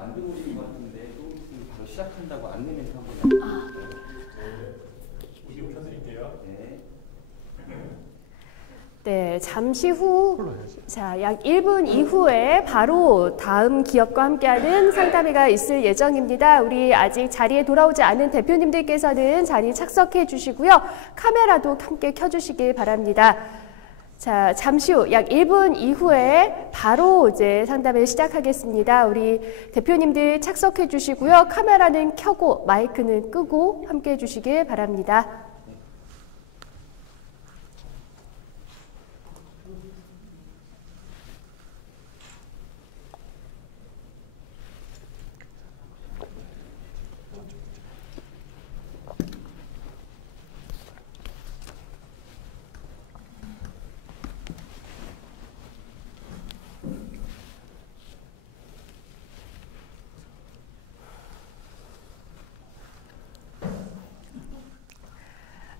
안 듣고 계신 것 같은데 또 바로 시작한다고 안내 멘트 한번. 오디오 켜드릴게요. 네. 네, 잠시 후, 약 1분 이후에 바로 다음 기업과 함께하는 상담회가 있을 예정입니다. 우리 아직 자리에 돌아오지 않은 대표님들께서는 자리 착석해 주시고요. 카메라도 함께 켜주시길 바랍니다. 자, 잠시 후 약 1분 이후에 바로 이제 상담을 시작하겠습니다. 우리 대표님들 착석해 주시고요. 카메라는 켜고 마이크는 끄고 함께 해주시길 바랍니다.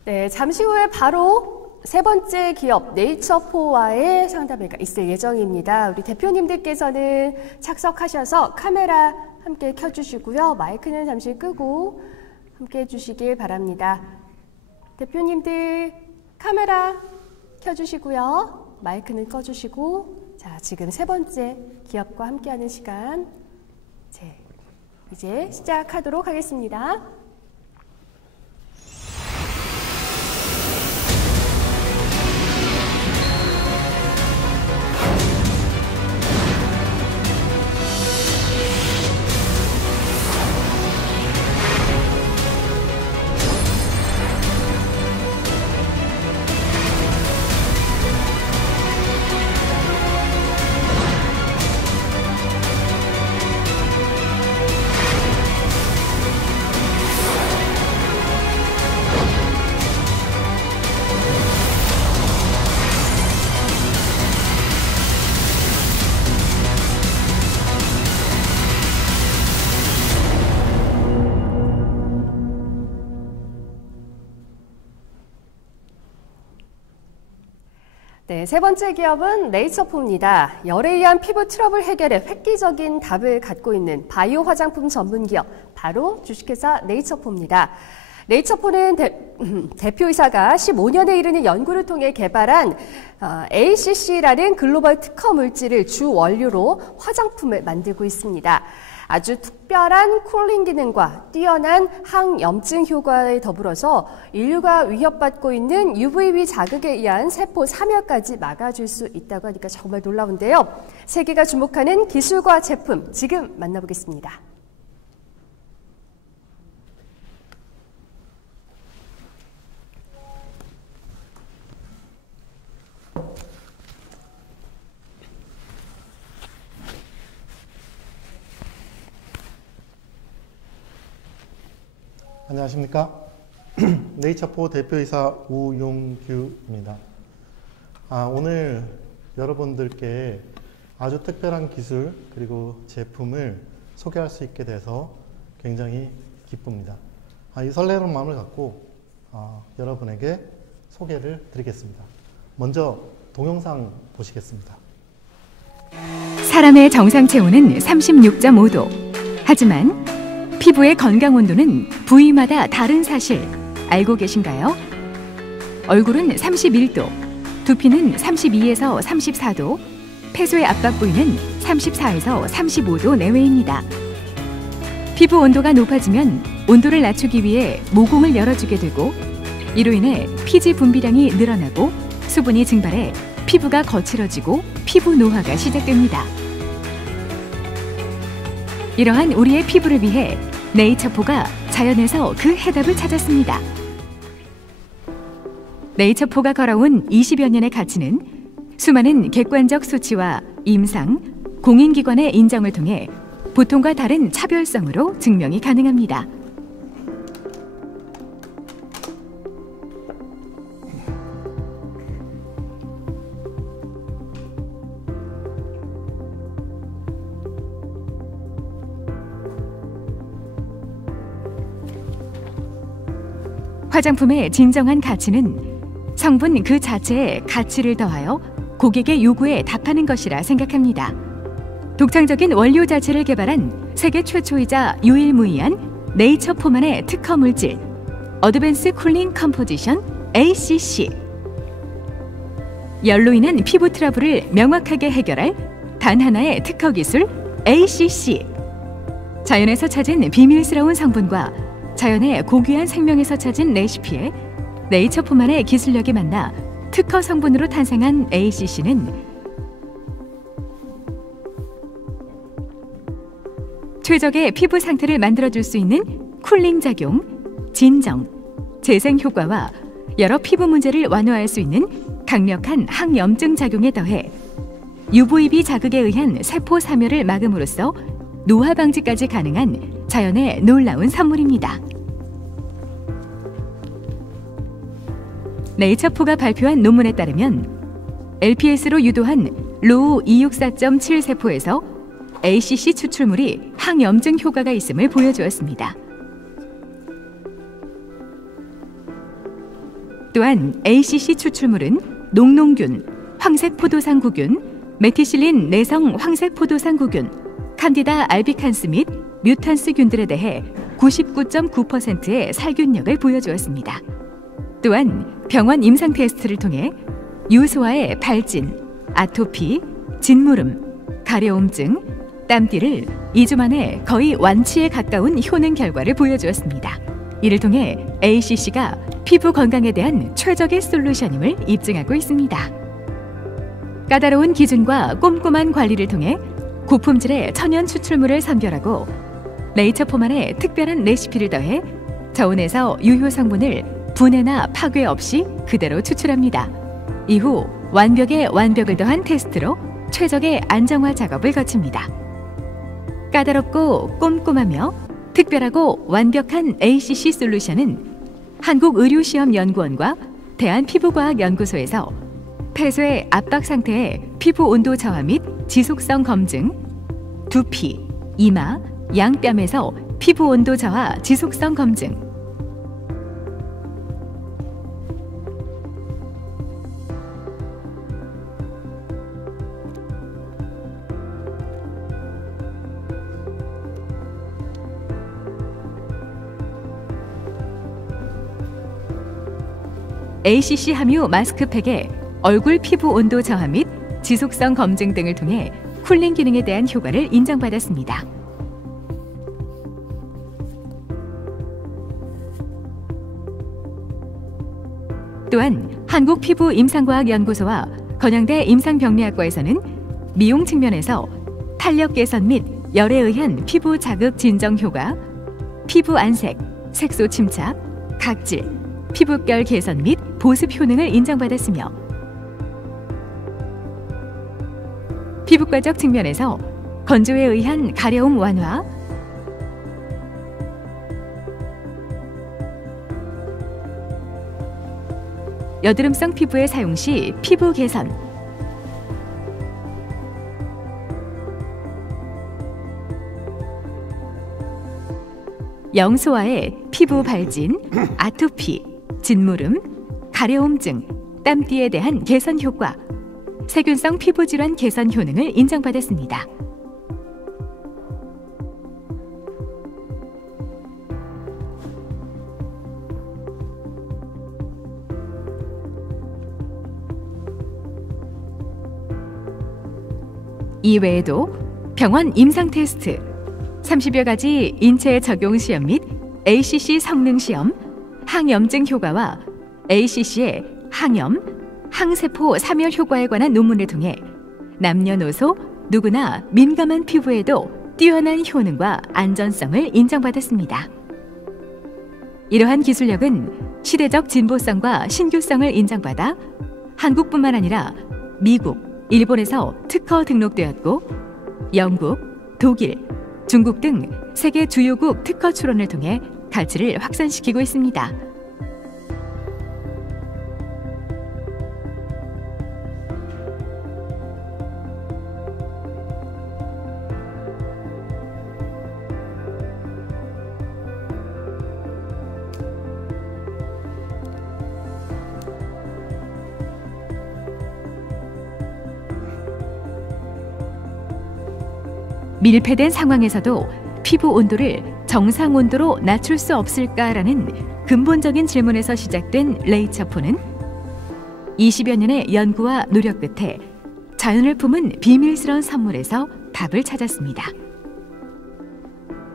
네, 잠시 후에 바로 세 번째 기업 네이처포와의 상담회가 있을 예정입니다. 우리 대표님들께서는 착석하셔서 카메라 함께 켜주시고요. 마이크는 잠시 끄고 함께 해주시길 바랍니다. 대표님들 카메라 켜주시고요. 마이크는 꺼주시고, 자, 지금 세 번째 기업과 함께하는 시간, 이제 시작하도록 하겠습니다. 네, 세 번째 기업은 네이처포입니다. 열에 의한 피부 트러블 해결에 획기적인 답을 갖고 있는 바이오 화장품 전문 기업, 바로 주식회사 네이처포입니다. 네이처포는 대표이사가 15년에 이르는 연구를 통해 개발한 ACC라는 글로벌 특허 물질을 주 원료로 화장품을 만들고 있습니다. 아주 특별한 쿨링 기능과 뛰어난 항염증 효과에 더불어서 인류가 위협받고 있는 UVB 자극에 의한 세포 사멸까지 막아줄 수 있다고 하니까 정말 놀라운데요. 세계가 주목하는 기술과 제품, 지금 만나보겠습니다. 안녕하십니까. 네이처포 대표이사 우용규입니다. 오늘 여러분들께 아주 특별한 기술 그리고 제품을 소개할 수 있게 돼서 굉장히 기쁩니다. 이 설레는 마음을 갖고 여러분에게 소개를 드리겠습니다. 먼저 동영상 보시겠습니다. 사람의 정상 체온은 36.5도. 하지만 피부의 건강 온도는 부위마다 다른 사실 알고 계신가요? 얼굴은 31도, 두피는 32에서 34도, 폐소의 압박 부위는 34에서 35도 내외입니다. 피부 온도가 높아지면 온도를 낮추기 위해 모공을 열어주게 되고, 이로 인해 피지 분비량이 늘어나고 수분이 증발해 피부가 거칠어지고 피부 노화가 시작됩니다. 이러한 우리의 피부를 위해 네이처포가 자연에서 그 해답을 찾았습니다. 네이처포가 걸어온 20여 년의 가치는 수많은 객관적 수치와 임상, 공인기관의 인정을 통해 보통과 다른 차별성으로 증명이 가능합니다. 화장품의 진정한 가치는 성분 그 자체에 가치를 더하여 고객의 요구에 답하는 것이라 생각합니다. 독창적인 원료 자체를 개발한 세계 최초이자 유일무이한 네이처포만의 특허 물질 어드밴스 쿨링 컴포지션 ACC. 열로 인한 피부 트러블을 명확하게 해결할 단 하나의 특허 기술 ACC. 자연에서 찾은 비밀스러운 성분과 자연의 고귀한 생명에서 찾은 레시피에 네이처포만의 기술력이 만나 특허 성분으로 탄생한 ACC는 최적의 피부 상태를 만들어줄 수 있는 쿨링 작용, 진정, 재생 효과와 여러 피부 문제를 완화할 수 있는 강력한 항염증 작용에 더해 UVB 자극에 의한 세포 사멸을 막음으로써 노화 방지까지 가능한 자연의 놀라운 선물입니다. 네이처포가 발표한 논문에 따르면 LPS로 유도한 로우 264.7 세포에서 ACC 추출물이 항염증 효과가 있음을 보여주었습니다. 또한 ACC 추출물은 녹농균, 황색포도상구균, 메티실린 내성 황색포도상구균, 칸디다 알비칸스 및 뮤탄스균들에 대해 99.9%의 살균력을 보여주었습니다. 또한 병원 임상 테스트를 통해 유소화의 발진, 아토피, 진무름, 가려움증, 땀띠를 2주 만에 거의 완치에 가까운 효능 결과를 보여주었습니다. 이를 통해 ACC가 피부 건강에 대한 최적의 솔루션임을 입증하고 있습니다. 까다로운 기준과 꼼꼼한 관리를 통해 고품질의 천연 추출물을 선별하고 네이처포만의 특별한 레시피를 더해 저온에서 유효 성분을 분해나 파괴 없이 그대로 추출합니다. 이후 완벽에 완벽을 더한 테스트로 최적의 안정화 작업을 거칩니다. 까다롭고 꼼꼼하며 특별하고 완벽한 ACC 솔루션은 한국의료시험연구원과 대한피부과학연구소에서 폐쇄 압박 상태의 피부 온도 저하 및 지속성 검증, 두피, 이마, 양뺨에서 피부 온도 저하 지속성 검증, ACC 함유 마스크팩의 얼굴 피부 온도 저하 및 지속성 검증 등을 통해 쿨링 기능에 대한 효과를 인정받았습니다. 또한 한국피부임상과학연구소와 건양대 임상병리학과에서는 미용 측면에서 탄력 개선 및 열에 의한 피부 자극 진정 효과, 피부 안색, 색소 침착, 각질, 피부결 개선 및 보습 효능을 인정받았으며 피부과적 측면에서 건조에 의한 가려움 완화, 여드름성 피부의 사용 시 피부 개선, 영소화의 피부 발진, 아토피, 진무름, 가려움증, 땀띠에 대한 개선 효과, 세균성 피부 질환 개선 효능을 인정받았습니다. 이외에도 병원 임상 테스트, 30여 가지 인체 적용 시험 및 ACC 성능 시험, 항염증 효과와 ACC의 항염, 항세포 사멸 효과에 관한 논문을 통해 남녀노소 누구나 민감한 피부에도 뛰어난 효능과 안전성을 인정받았습니다. 이러한 기술력은 시대적 진보성과 신규성을 인정받아 한국뿐만 아니라 미국, 일본에서 특허 등록되었고 영국, 독일, 중국 등 세계 주요국 특허 출원을 통해 가치를 확산시키고 있습니다. 밀폐된 상황에서도 피부 온도를 정상 온도로 낮출 수 없을까라는 근본적인 질문에서 시작된 레이처포는 20여 년의 연구와 노력 끝에 자연을 품은 비밀스러운 선물에서 답을 찾았습니다.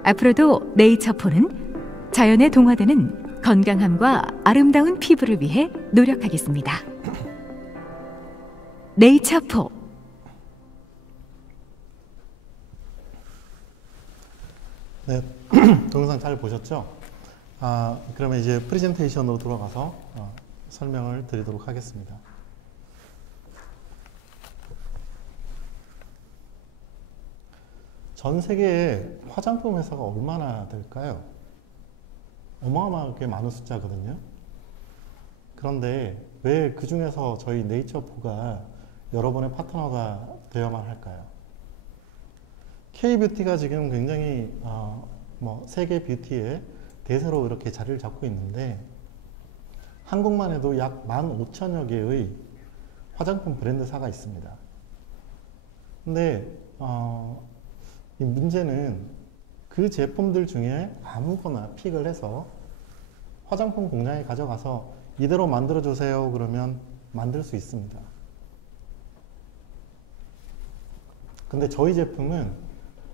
앞으로도 네이처포는 자연에 동화되는 건강함과 아름다운 피부를 위해 노력하겠습니다. 네이처포. 네, 동영상 잘 보셨죠? 그러면 이제 프레젠테이션으로 돌아가서 설명을 드리도록 하겠습니다. 전 세계에 화장품 회사가 얼마나 될까요? 어마어마하게 많은 숫자거든요. 그런데 왜 그 중에서 저희 네이처포가 여러분의 파트너가 되어야만 할까요? K-뷰티가 지금 굉장히 세계 뷰티의 대세로 이렇게 자리를 잡고 있는데 한국만 해도 약 15,000여 개의 화장품 브랜드사가 있습니다. 근데 이 문제는 그 제품들 중에 아무거나 픽을 해서 화장품 공장에 가져가서 이대로 만들어주세요 그러면 만들 수 있습니다. 근데 저희 제품은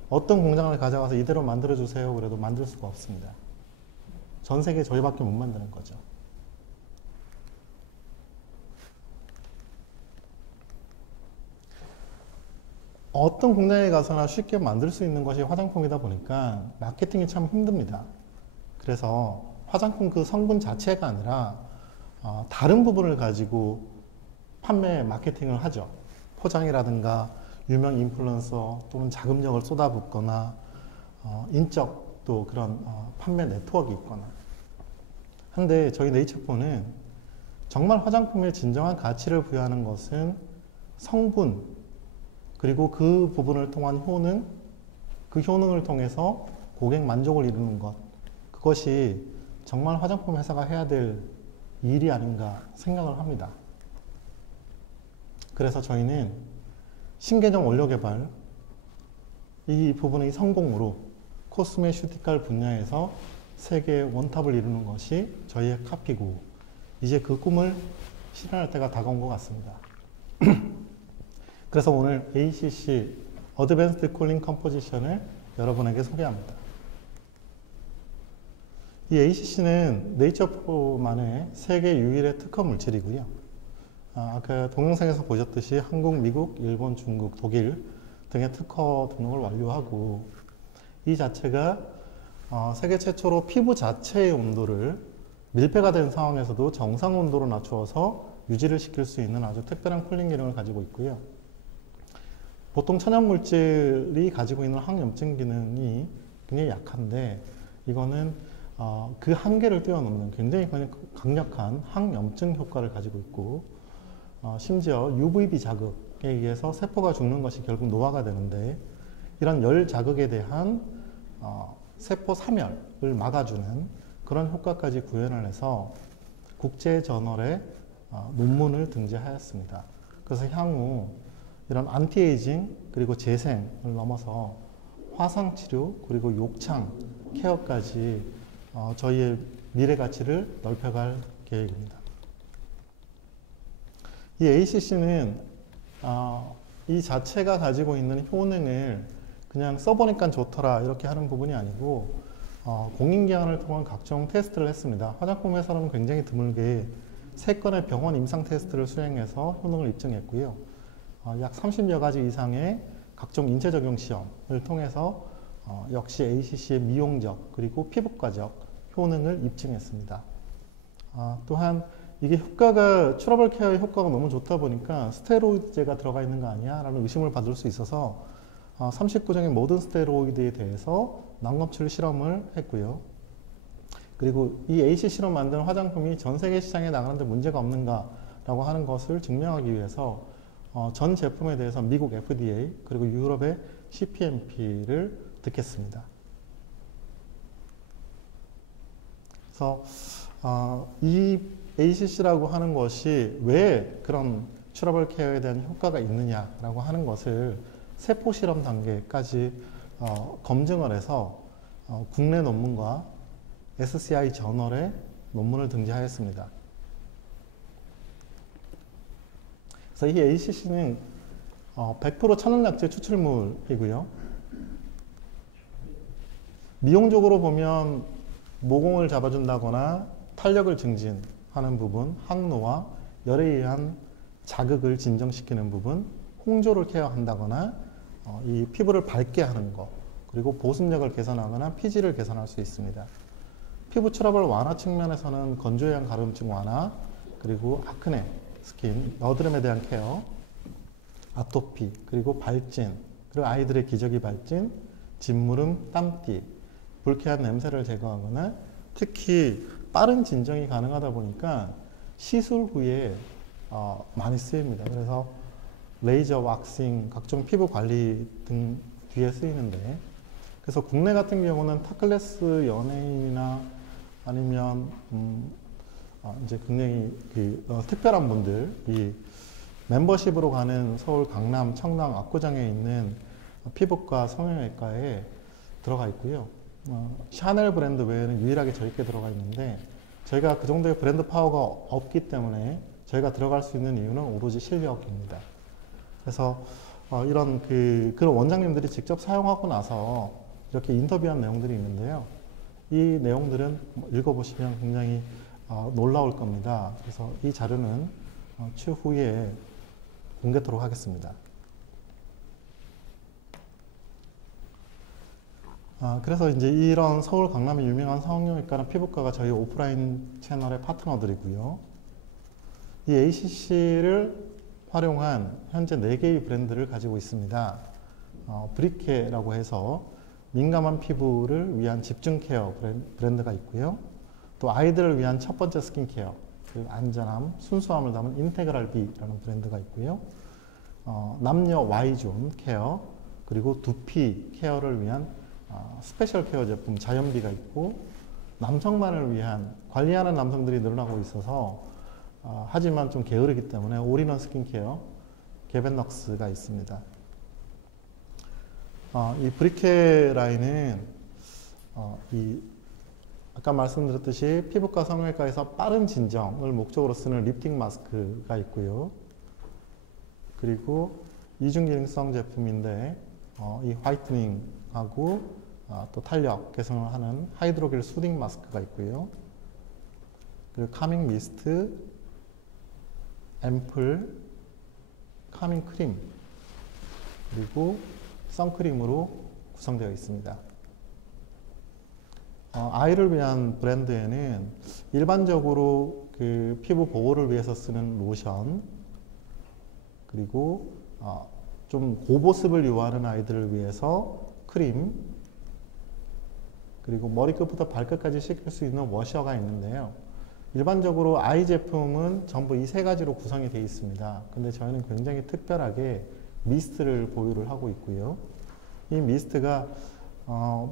어떤 공장을 가져가서 이대로 만들어주세요 그래도 만들 수가 없습니다. 전 세계에 저희밖에 못 만드는 거죠. 어떤 공장에 가서나 쉽게 만들 수 있는 것이 화장품이다 보니까 마케팅이 참 힘듭니다. 그래서 화장품 그 성분 자체가 아니라 다른 부분을 가지고 판매 마케팅을 하죠. 포장이라든가 유명 인플루언서 또는 자금력을 쏟아붓거나 인적 또 그런 판매 네트워크가 있거나. 한데 저희 네이처포는 정말 화장품에 진정한 가치를 부여하는 것은 성분 그리고 그 부분을 통한 효능, 그 효능을 통해서 고객 만족을 이루는 것, 그것이 정말 화장품 회사가 해야 될 일이 아닌가 생각을 합니다. 그래서 저희는 신개념 원료 개발, 이 부분의 성공으로 코스메슈티컬 분야에서 세계 원탑을 이루는 것이 저희의 카피고, 이제 그 꿈을 실현할 때가 다가온 것 같습니다. 그래서 오늘 ACC 어드밴스드 쿨링 컴포지션을 여러분에게 소개합니다. 이 ACC는 네이처포만의 세계 유일의 특허 물질이고요. 아까 동영상에서 보셨듯이 한국, 미국, 일본, 중국, 독일 등의 특허 등록을 완료하고, 이 자체가 세계 최초로 피부 자체의 온도를 밀폐가 된 상황에서도 정상 온도로 낮추어서 유지를 시킬 수 있는 아주 특별한 쿨링 기능을 가지고 있고요. 보통 천연물질이 가지고 있는 항염증 기능이 굉장히 약한데, 이거는 그 한계를 뛰어넘는 굉장히 강력한 항염증 효과를 가지고 있고, 심지어 UVB 자극에 의해서 세포가 죽는 것이 결국 노화가 되는데, 이런 열 자극에 대한 세포 사멸을 막아주는 그런 효과까지 구현을 해서 국제 저널에 논문을 등재하였습니다. 그래서 향후 이런 안티에이징 그리고 재생을 넘어서 화상치료 그리고 욕창 케어까지 저희의 미래 가치를 넓혀갈 계획입니다. 이 ACC는 이 자체가 가지고 있는 효능을 그냥 써보니까 좋더라 이렇게 하는 부분이 아니고, 공인기관을 통한 각종 테스트를 했습니다. 화장품 회사로는 굉장히 드물게 3건의 병원 임상 테스트를 수행해서 효능을 입증했고요. 약 30여 가지 이상의 각종 인체 적용 시험을 통해서 역시 ACC의 미용적 그리고 피부과적 효능을 입증했습니다. 또한 이게 효과가 트러블 케어의 효과가 너무 좋다 보니까 스테로이드제가 들어가 있는 거 아니야? 라는 의심을 받을 수 있어서 39종의 모든 스테로이드에 대해서 난검출 실험을 했고요. 그리고 이 ACC로 만든 화장품이 전 세계 시장에 나가는데 문제가 없는가라고 하는 것을 증명하기 위해서 전 제품에 대해서 미국 FDA 그리고 유럽의 CPMP를 득했습니다. 그래서 이 ACC라고 하는 것이 왜 그런 트러블 케어에 대한 효과가 있느냐라고 하는 것을 세포 실험 단계까지 검증을 해서 국내 논문과 SCI 저널에 논문을 등재하였습니다. 그래서 이 ACC는 100% 천연약재 추출물이고요. 미용적으로 보면 모공을 잡아준다거나 탄력을 증진하는 부분, 항노화, 열에 의한 자극을 진정시키는 부분, 홍조를 케어한다거나 이 피부를 밝게 하는 것, 그리고 보습력을 개선하거나 피지를 개선할 수 있습니다. 피부 트러블 완화 측면에서는 건조해양 가려움증 완화, 그리고 아크네, 스킨, 여드름에 대한 케어, 아토피, 그리고 발진, 그리고 아이들의 기저귀 발진, 진무름, 땀띠, 불쾌한 냄새를 제거하거나 특히 빠른 진정이 가능하다 보니까 시술 후에 많이 쓰입니다. 그래서 레이저 왁싱, 각종 피부 관리 등 뒤에 쓰이는데, 그래서 국내 같은 경우는 탑클래스 연예인이나 아니면 이제 굉장히 특별한 분들, 이 멤버십으로 가는 서울 강남 청담 압구정에 있는 피부과 성형외과에 들어가 있고요. 샤넬 브랜드 외에는 유일하게 저희께 들어가 있는데, 저희가 그 정도의 브랜드 파워가 없기 때문에 저희가 들어갈 수 있는 이유는 오로지 실력입니다. 그래서 이런 그런 원장님들이 직접 사용하고 나서 이렇게 인터뷰한 내용들이 있는데요. 이 내용들은 읽어보시면 굉장히 놀라울 겁니다. 그래서 이 자료는 추후에 공개토록 하겠습니다. 그래서 이제 이런 서울 강남의 유명한 성형외과나 피부과가 저희 오프라인 채널의 파트너들이고요. 이 ACC를 활용한 현재 4개의 브랜드를 가지고 있습니다. 브리케라고 해서 민감한 피부를 위한 집중 케어 브랜드가 있고요. 또 아이들을 위한 첫 번째 스킨케어, 그 안전함, 순수함을 담은 인테그랄 B라는 브랜드가 있고요. 남녀 Y존 케어, 그리고 두피 케어를 위한 스페셜 케어 제품 자연비가 있고, 남성만을 위한 관리하는 남성들이 늘어나고 있어서 하지만 좀 게으르기 때문에 올인원 스킨케어 게벤럭스가 있습니다. 이 브리케 라인은 아까 말씀드렸듯이 피부과 성형외과에서 빠른 진정을 목적으로 쓰는 리프팅 마스크가 있고요. 그리고 이중기능성 제품인데 이 화이트닝하고 또 탄력 개선을 하는 하이드로겔 수딩 마스크가 있고요. 그리고 카밍 미스트, 앰플, 카밍 크림, 그리고 선크림으로 구성되어 있습니다. 아이를 위한 브랜드에는 일반적으로 그 피부 보호를 위해서 쓰는 로션, 그리고 좀 고보습을 요하는 아이들을 위해서 크림, 그리고 머리끝부터 발끝까지 씻길 수 있는 워셔가 있는데요. 일반적으로 아이 제품은 전부 이 3가지로 구성이 되어 있습니다. 근데 저희는 굉장히 특별하게 미스트를 보유를 하고 있고요. 이 미스트가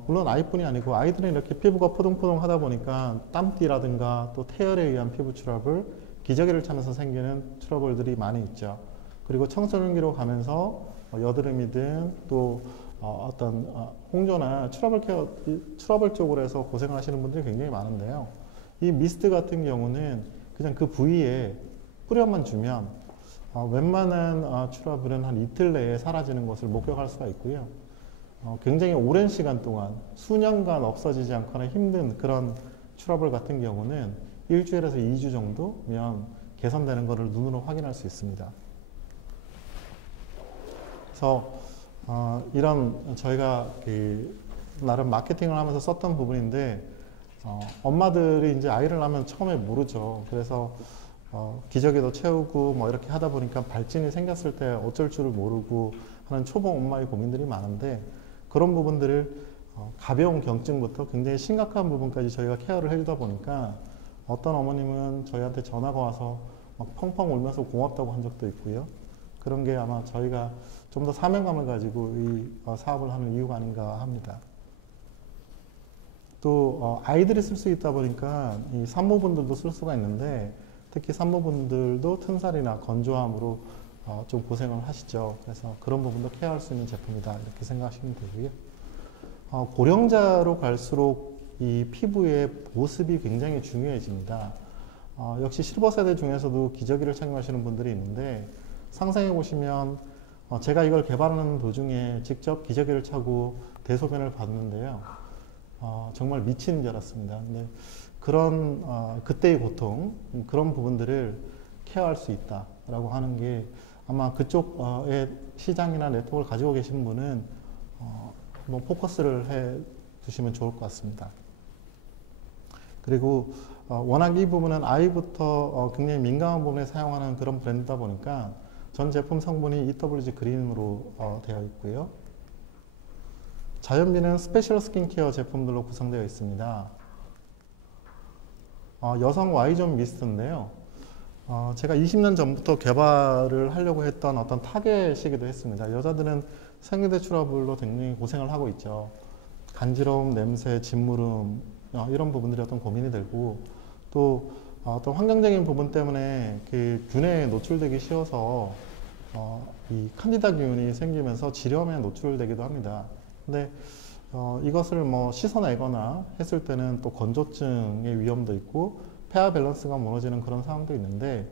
물론 아이뿐이 아니고 아이들은 이렇게 피부가 포동포동 하다 보니까 땀띠라든가 또 태열에 의한 피부 트러블, 기저귀를 차면서 생기는 트러블들이 많이 있죠. 그리고 청소년기로 가면서 여드름이든 또 어떤 홍조나 트러블 쪽으로 해서 고생을 하시는 분들이 굉장히 많은데요. 이 미스트 같은 경우는 그냥 그 부위에 뿌려만 주면 웬만한 트러블은 한 이틀 내에 사라지는 것을 목격할 수가 있고요. 굉장히 오랜 시간 동안 수년간 없어지지 않거나 힘든 그런 트러블 같은 경우는 일주일에서 2주 정도면 개선되는 것을 눈으로 확인할 수 있습니다. 그래서 이런 저희가 나름 마케팅을 하면서 썼던 부분인데, 엄마들이 이제 아이를 낳으면 처음에 모르죠. 그래서 기저귀도 채우고 뭐 이렇게 하다 보니까 발진이 생겼을 때 어쩔 줄을 모르고 하는 초보 엄마의 고민들이 많은데, 그런 부분들을 가벼운 경증부터 굉장히 심각한 부분까지 저희가 케어를 해주다 보니까 어떤 어머님은 저희한테 전화가 와서 막 펑펑 울면서 고맙다고 한 적도 있고요. 그런 게 아마 저희가 좀 더 사명감을 가지고 이 사업을 하는 이유가 아닌가 합니다. 또 아이들이 쓸 수 있다 보니까 이 산모분들도 쓸 수가 있는데, 특히 산모분들도 튼살이나 건조함으로 좀 고생을 하시죠. 그래서 그런 부분도 케어할 수 있는 제품이다, 이렇게 생각하시면 되고요. 고령자로 갈수록 이 피부의 보습이 굉장히 중요해집니다. 역시 실버 세대 중에서도 기저귀를 착용하시는 분들이 있는데 상상해 보시면 제가 이걸 개발하는 도중에 직접 기저귀를 차고 대소변을 봤는데요. 정말 미치는 줄 알았습니다. 근데 그런 그때의 고통, 그런 부분들을 케어할 수 있다라고 하는 게 아마 그쪽의 시장이나 네트워크를 가지고 계신 분은 한번 포커스를 해 두시면 좋을 것 같습니다. 그리고 워낙 이 부분은 아이부터 굉장히 민감한 부분에 사용하는 그런 브랜드다 보니까 전 제품 성분이 EWG 그린으로 되어 있고요. 자연비는 스페셜 스킨케어 제품들로 구성되어 있습니다. 여성 Y존 미스트인데요. 제가 20년 전부터 개발을 하려고 했던 어떤 타겟이기도 했습니다. 여자들은 생리대 트러블로 굉장히 고생을 하고 있죠. 간지러움, 냄새, 짓무름 이런 부분들이 어떤 고민이 되고 또 어떤 환경적인 부분 때문에 그 균에 노출되기 쉬워서 이 칸디다 균이 생기면서 질염에 노출되기도 합니다. 근데 이것을 뭐 씻어내거나 했을 때는 또 건조증의 위험도 있고 pH 밸런스가 무너지는 그런 상황도 있는데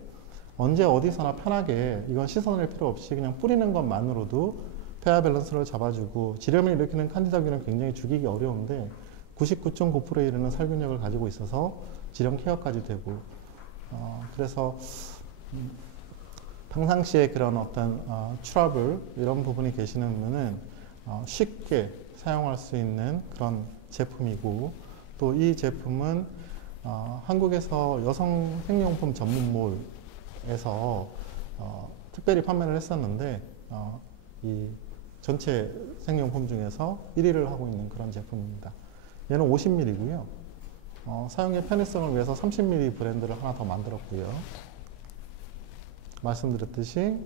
언제 어디서나 편하게 이건 씻어낼 필요 없이 그냥 뿌리는 것만으로도 pH 밸런스를 잡아주고 질염을 일으키는 칸디다균은 굉장히 죽이기 어려운데 99.9%에 이르는 살균력을 가지고 있어서 질염 케어까지 되고 그래서 평상시에 그런 어떤 트러블 이런 부분이 계시는 분은 쉽게 사용할 수 있는 그런 제품이고 또 이 제품은 한국에서 여성 생리용품 전문몰에서 특별히 판매를 했었는데 이 전체 생리용품 중에서 1위를 하고 있는 그런 제품입니다. 얘는 50ml고요. 사용의 편의성을 위해서 30ml 브랜드를 하나 더 만들었고요. 말씀드렸듯이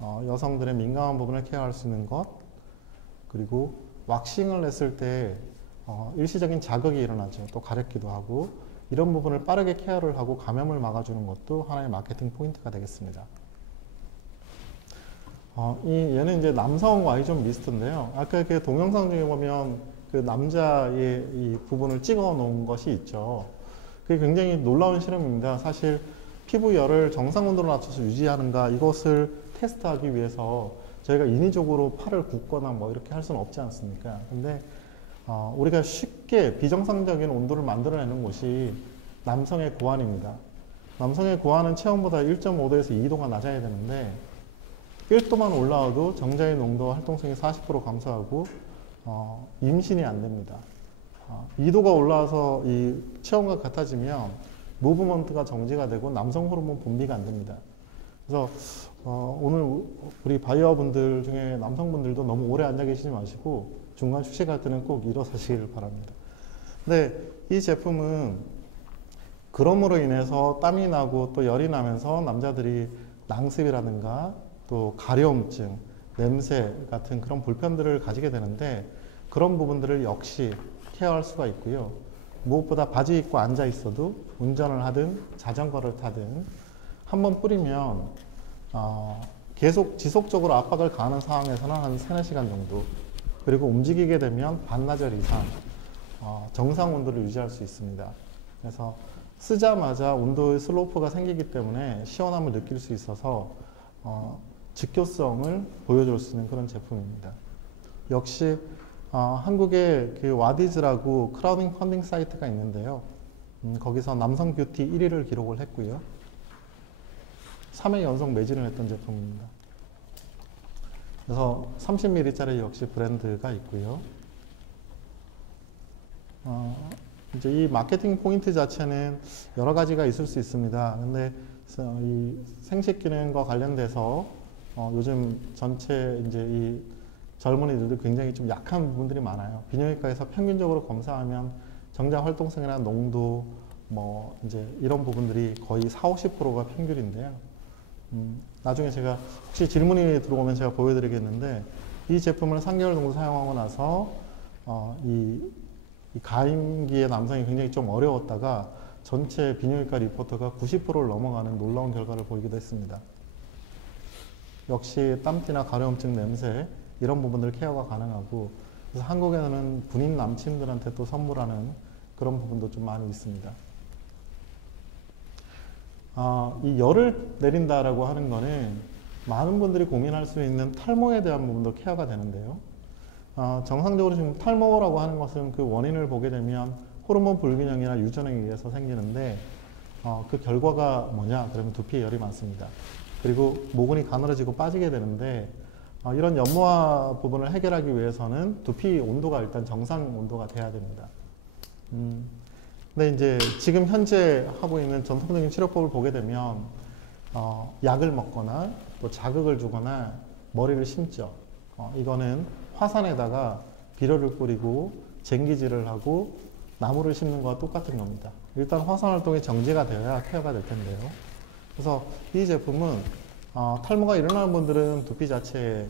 여성들의 민감한 부분을 케어할 수 있는 것 그리고 왁싱을 했을 때 일시적인 자극이 일어나죠. 또 가렵기도 하고 이런 부분을 빠르게 케어를 하고 감염을 막아주는 것도 하나의 마케팅 포인트가 되겠습니다. 얘는 이제 남성 Y존 미스트인데요. 아까 이렇게 동영상 중에 보면 그 남자의 이 부분을 찍어 놓은 것이 있죠. 그게 굉장히 놀라운 실험입니다. 사실 피부 열을 정상 온도로 낮춰서 유지하는가 이것을 테스트하기 위해서 저희가 인위적으로 팔을 굽거나 뭐 이렇게 할 수는 없지 않습니까? 근데 우리가 쉽게 비정상적인 온도를 만들어내는 곳이 남성의 고환입니다. 남성의 고환은 체온보다 1.5도에서 2도가 낮아야 되는데 1도만 올라와도 정자의 농도 활동성이 40% 감소하고 임신이 안 됩니다. 2도가 올라와서 이 체온과 같아지면 무브먼트가 정지가 되고 남성 호르몬 분비가 안 됩니다. 그래서 오늘 우리 바이어 분들 중에 남성분들도 너무 오래 앉아 계시지 마시고 중간 휴식할 때는 꼭 일어서시길 바랍니다. 근데 이 제품은 그럼으로 인해서 땀이 나고 또 열이 나면서 남자들이 낭습이라든가 또 가려움증, 냄새 같은 그런 불편들을 가지게 되는데 그런 부분들을 역시 케어할 수가 있고요. 무엇보다 바지 입고 앉아 있어도 운전을 하든 자전거를 타든 한번 뿌리면 계속 지속적으로 압박을 가하는 상황에서는 한 3-4시간 정도 그리고 움직이게 되면 반나절 이상 정상 온도를 유지할 수 있습니다. 그래서 쓰자마자 온도의 슬로프가 생기기 때문에 시원함을 느낄 수 있어서 직교성을 보여줄 수 있는 그런 제품입니다. 역시 한국에 그 와디즈라고 크라우딩 펀딩 사이트가 있는데요. 거기서 남성 뷰티 1위를 기록을 했고요. 3회 연속 매진을 했던 제품입니다. 그래서 30ml짜리 역시 브랜드가 있고요. 이제 이 마케팅 포인트 자체는 여러 가지가 있을 수 있습니다. 근데 이 생식 기능과 관련돼서 요즘 전체 이제 이 젊은이들도 굉장히 좀 약한 부분들이 많아요. 비뇨기과에서 평균적으로 검사하면 정자 활동성이나 농도 뭐 이제 이런 부분들이 거의 40-50%가 평균인데요. 나중에 제가 혹시 질문이 들어오면 제가 보여드리겠는데 이 제품을 3개월 정도 사용하고 나서 이 가임기의 남성이 굉장히 좀 어려웠다가 전체 비뇨기과 리포터가 90%를 넘어가는 놀라운 결과를 보이기도 했습니다. 역시 땀띠나 가려움증, 냄새 이런 부분들 케어가 가능하고 그래서 한국에는 군인 남친들한테 또 선물하는 그런 부분도 좀 많이 있습니다. 이 열을 내린다라고 하는 거는 많은 분들이 고민할 수 있는 탈모에 대한 부분도 케어가 되는데요. 정상적으로 지금 탈모라고 하는 것은 그 원인을 보게 되면 호르몬 불균형이나 유전에 의해서 생기는데 그 결과가 뭐냐? 그러면 두피에 열이 많습니다. 그리고 모근이 가늘어지고 빠지게 되는데 이런 연모화 부분을 해결하기 위해서는 두피 온도가 일단 정상 온도가 돼야 됩니다. 근데 이제 지금 현재 하고 있는 전통적인 치료법을 보게 되면 약을 먹거나 또 자극을 주거나 머리를 심죠. 이거는 화산에다가 비료를 뿌리고 쟁기질을 하고 나무를 심는 거와 똑같은 겁니다. 일단 화산 활동이 정지가 되어야 케어가 될 텐데요. 그래서 이 제품은 탈모가 일어나는 분들은 두피 자체에,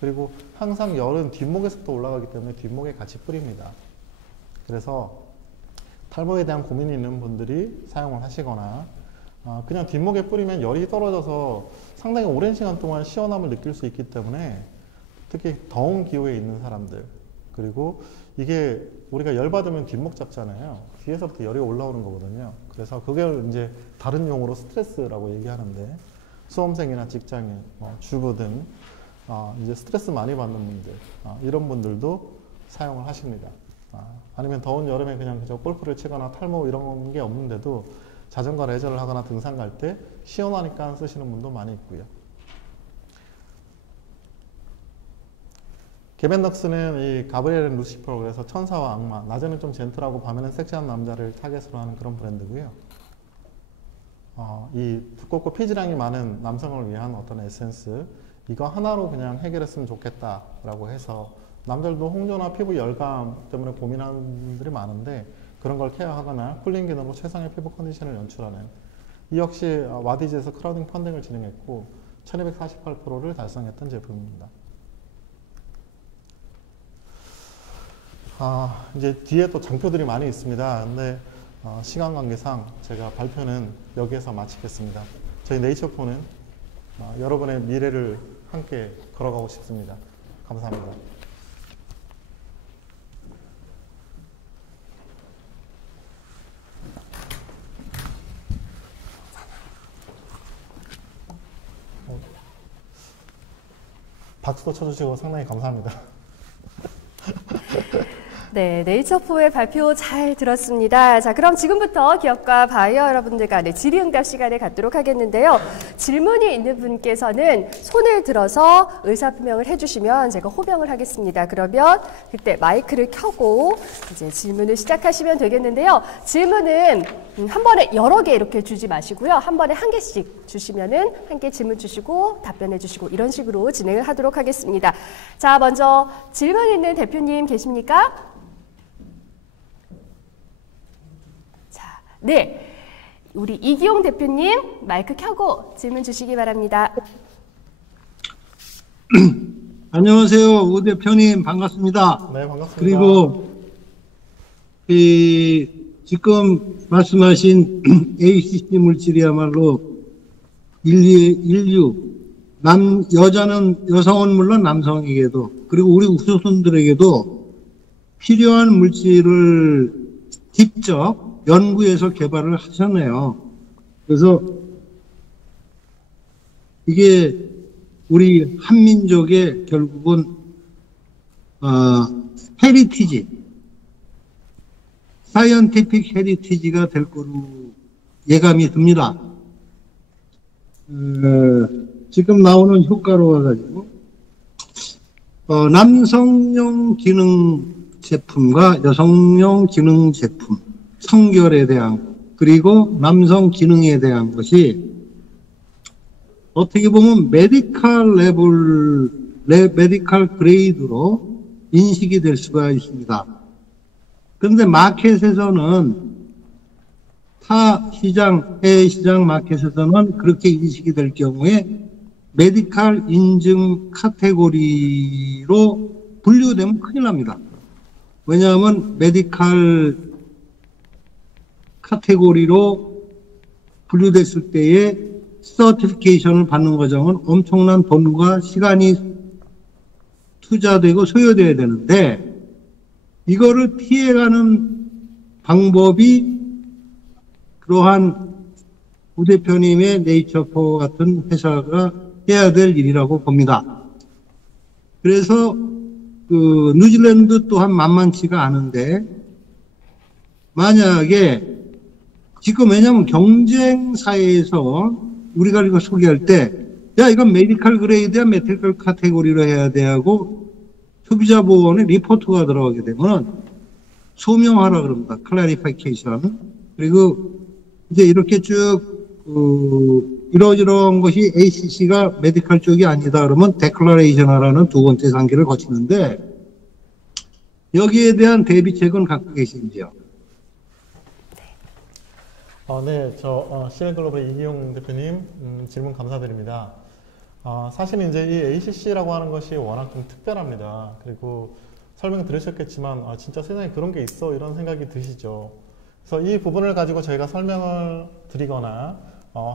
그리고 항상 열은 뒷목에서부터 올라가기 때문에 뒷목에 같이 뿌립니다. 그래서 탈모에 대한 고민이 있는 분들이 사용을 하시거나 그냥 뒷목에 뿌리면 열이 떨어져서 상당히 오랜 시간 동안 시원함을 느낄 수 있기 때문에 특히 더운 기후에 있는 사람들, 그리고 이게 우리가 열 받으면 뒷목 잡잖아요. 뒤에서부터 열이 올라오는 거거든요. 그래서 그걸 이제 다른 용어로 스트레스라고 얘기하는데, 수험생이나 직장인, 주부 등 이제 스트레스 많이 받는 분들, 이런 분들도 사용을 하십니다. 아니면 더운 여름에 그냥 그저 골프를 치거나 탈모 이런 게 없는데도 자전거 레저를 하거나 등산 갈 때 시원하니까 쓰시는 분도 많이 있고요. 개벤덕스는 이 가브리엘 앤 루시퍼, 그래서 천사와 악마, 낮에는 좀 젠틀하고 밤에는 섹시한 남자를 타겟으로 하는 그런 브랜드고요. 이 두껍고 피지량이 많은 남성을 위한 어떤 에센스, 이거 하나로 그냥 해결했으면 좋겠다라고 해서, 남들도 홍조나 피부 열감 때문에 고민하는 분들이 많은데 그런 걸 케어하거나 쿨링 기능으로 최상의 피부 컨디션을 연출하는, 이 역시 와디즈에서 크라우딩 펀딩을 진행했고 1248%를 달성했던 제품입니다. 이제 뒤에 또 장표들이 많이 있습니다. 근데 시간 관계상 제가 발표는 여기에서 마치겠습니다. 저희 네이처포는 여러분의 미래를 함께 걸어가고 싶습니다. 감사합니다. 박수도 쳐주시고 상당히 감사합니다. 네, 네이처포의 발표 잘 들었습니다. 자, 그럼 지금부터 기업과 바이어 여러분들 간의 질의응답 시간을 갖도록 하겠는데요. 질문이 있는 분께서는 손을 들어서 의사표명을 해주시면 제가 호명을 하겠습니다. 그러면 그때 마이크를 켜고 이제 질문을 시작하시면 되겠는데요. 질문은 한 번에 여러 개 이렇게 주지 마시고요. 한 번에 한 개씩 주시면은 한 개 질문 주시고 답변해 주시고 이런 식으로 진행을 하도록 하겠습니다. 자, 먼저 질문 있는 대표님 계십니까? 네, 우리 이기용 대표님 마이크 켜고 질문 주시기 바랍니다. 안녕하세요, 우 대표님 반갑습니다. 네, 반갑습니다. 그리고 지금 말씀하신 ACC 물질이야말로 인류 여성은 물론 남성에게도, 그리고 우리 후손들에게도 필요한 물질을 직접 연구해서 개발을 하셨네요. 그래서 이게 우리 한민족의 결국은 헤리티지, 사이언티픽 헤리티지가 될 거로 예감이 듭니다. 지금 나오는 효과로 가지고 남성용 기능 제품과 여성용 기능 제품, 성결에 대한, 그리고 남성 기능에 대한 것이 어떻게 보면 메디컬 그레이드로 인식이 될 수가 있습니다. 그런데 마켓에서는, 타 시장, 해외 시장 마켓에서는 그렇게 인식이 될 경우에 메디컬 인증 카테고리로 분류되면 큰일 납니다. 왜냐하면 메디컬 카테고리로 분류됐을 때에 서티피케이션을 받는 과정은 엄청난 돈과 시간이 투자되고 소요돼야 되는데, 이거를 피해가는 방법이 그러한 우 대표님의 네이처포 같은 회사가 해야 될 일이라고 봅니다. 그래서 그 뉴질랜드 또한 만만치가 않은데 만약에 지금 왜냐하면 경쟁 사회에서 우리가 이거 소개할 때 야 이건 메디컬 그레이드야 메디컬 카테고리로 해야 돼 하고 소비자 보호원에 리포트가 들어가게 되면 소명하라 그럽니다. 클래리피케이션. 그리고 이제 이렇게 쭉 이러이러한 것이 ACC가 메디컬 쪽이 아니다 그러면 데클러레이션 하라는 두 번째 단계를 거치는데 여기에 대한 대비책은 갖고 계신지요? 네, CL글로벌 이기용 대표님 질문 감사드립니다. 사실은 이제 이 ACC라고 하는 것이 워낙 좀 특별합니다. 그리고 설명 들으셨겠지만 진짜 세상에 그런 게 있어 이런 생각이 드시죠. 그래서 이 부분을 가지고 저희가 설명을 드리거나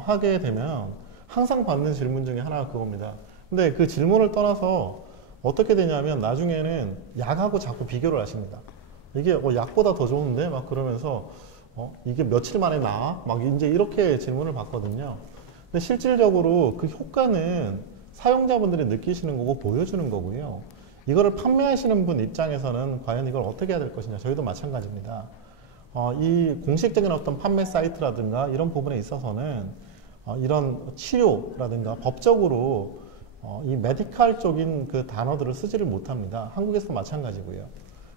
하게 되면 항상 받는 질문 중에 하나가 그겁니다. 근데 그 질문을 떠나서 어떻게 되냐면 나중에는 약하고 자꾸 비교를 하십니다. 이게 약보다 더 좋은데 막 그러면서 이게 며칠 만에 나아? 막 이제 이렇게 질문을 받거든요. 근데 실질적으로 그 효과는 사용자분들이 느끼시는 거고 보여주는 거고요. 이거를 판매하시는 분 입장에서는 과연 이걸 어떻게 해야 될 것이냐. 저희도 마찬가지입니다. 이 공식적인 어떤 판매 사이트라든가 이런 부분에 있어서는 이런 치료라든가 법적으로 이 메디컬 쪽인 그 단어들을 쓰지를 못합니다. 한국에서도 마찬가지고요.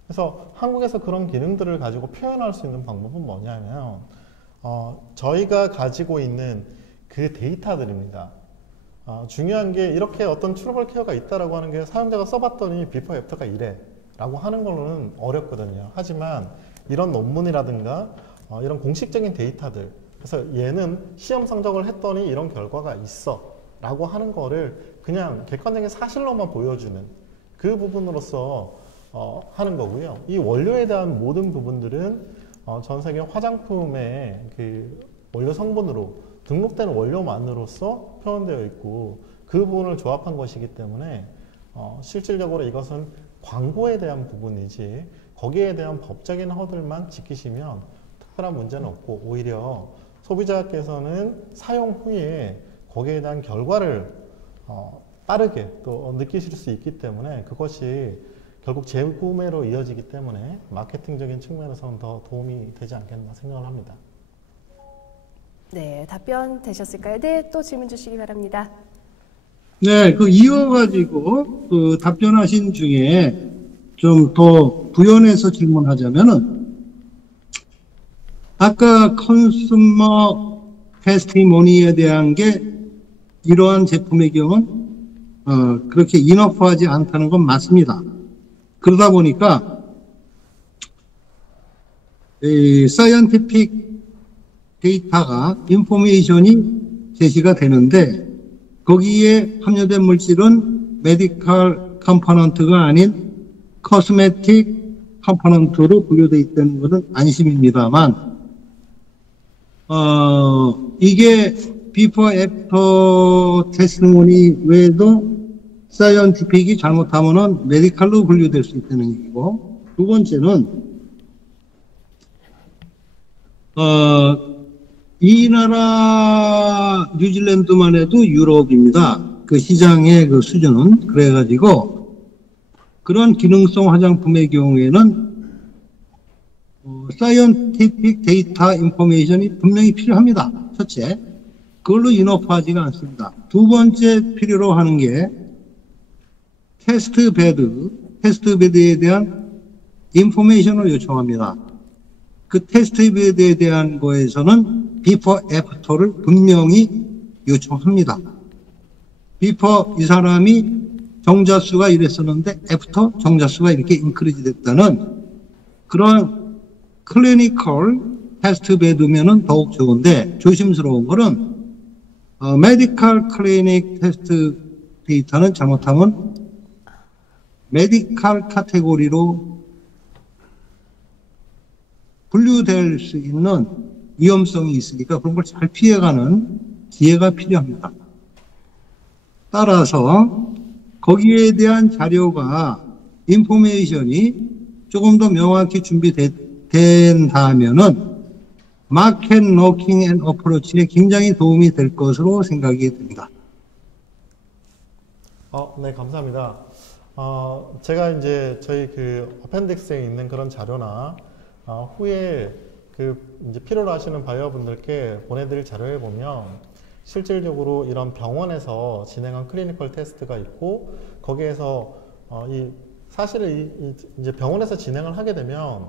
그래서 한국에서 그런 기능들을 가지고 표현할 수 있는 방법은 뭐냐면 저희가 가지고 있는 그 데이터들입니다. 중요한 게 이렇게 어떤 트러블 케어가 있다라고 하는 게 사용자가 써봤더니 비포 애프터가 이래 라고 하는 걸로는 어렵거든요. 하지만 이런 논문이라든가 이런 공식적인 데이터들, 그래서 얘는 시험 성적을 했더니 이런 결과가 있어 라고 하는 거를 그냥 객관적인 사실로만 보여주는 그 부분으로서 하는 거고요. 이 원료에 대한 모든 부분들은 전 세계 화장품의 그 원료 성분으로 등록된 원료만으로서 표현되어 있고 그 부분을 조합한 것이기 때문에 실질적으로 이것은 광고에 대한 부분이지 거기에 대한 법적인 허들만 지키시면 특별한 문제는 없고 오히려 소비자께서는 사용 후에 거기에 대한 결과를 빠르게 또 느끼실 수 있기 때문에 그것이 결국 재구매로 이어지기 때문에 마케팅적인 측면에서는 더 도움이 되지 않겠나 생각을 합니다. 네, 답변 되셨을까요? 네, 또 질문 주시기 바랍니다. 네, 그 이어가지고 그 답변하신 중에 좀 더 부연해서 질문하자면은 아까 컨슈머 테스티모니에 대한 게 이러한 제품의 경우는 그렇게 이너프하지 않다는 건 맞습니다. 그러다 보니까 이 사이언티픽 데이터가 인포메이션이 제시가 되는데 거기에 함유된 물질은 메디컬 컴포넌트가 아닌 코스메틱 컴포넌트로 분류되어 있다는 것은 안심입니다만 이게 비포 애프터 테스티모니 외에도 사이언티픽이 잘못하면은 메디컬로 분류될 수 있다는 얘기고 두 번째는 이 나라 뉴질랜드만 해도 유럽입니다. 그 시장의 그 수준은 그래가지고 그런 기능성 화장품의 경우에는 사이언티픽 데이터 인포메이션이 분명히 필요합니다. 첫째, 그걸로 인업하지가 않습니다. 두 번째 필요로 하는 게 테스트 베드에 대한 인포메이션을 요청합니다. 그 테스트 베드에 대한 거에서는 비포 애프터를 분명히 요청합니다. 비포 이 사람이 정자수가 이랬었는데 애프터 정자수가 이렇게 인크리지 됐다는 그런 클리니컬 테스트 베드면은 더욱 좋은데 조심스러운 거는 메디컬 클리닉 테스트 데이터는 잘못하면 메디컬 카테고리로 분류될 수 있는 위험성이 있으니까 그런 걸 잘 피해가는 기회가 필요합니다. 따라서 거기에 대한 자료가 인포메이션이 조금 더 명확히 준비된다면은 마켓 노킹 앤 어프로치에 굉장히 도움이 될 것으로 생각이 됩니다. 네, 감사합니다. 제가 이제 저희 그 어펜딕스에 있는 그런 자료나 후에 이제 필요로 하시는 바이어분들께 보내드릴 자료에 보면 실질적으로 이런 병원에서 진행한 클리니컬 테스트가 있고 거기에서 사실은 이제 병원에서 진행을 하게 되면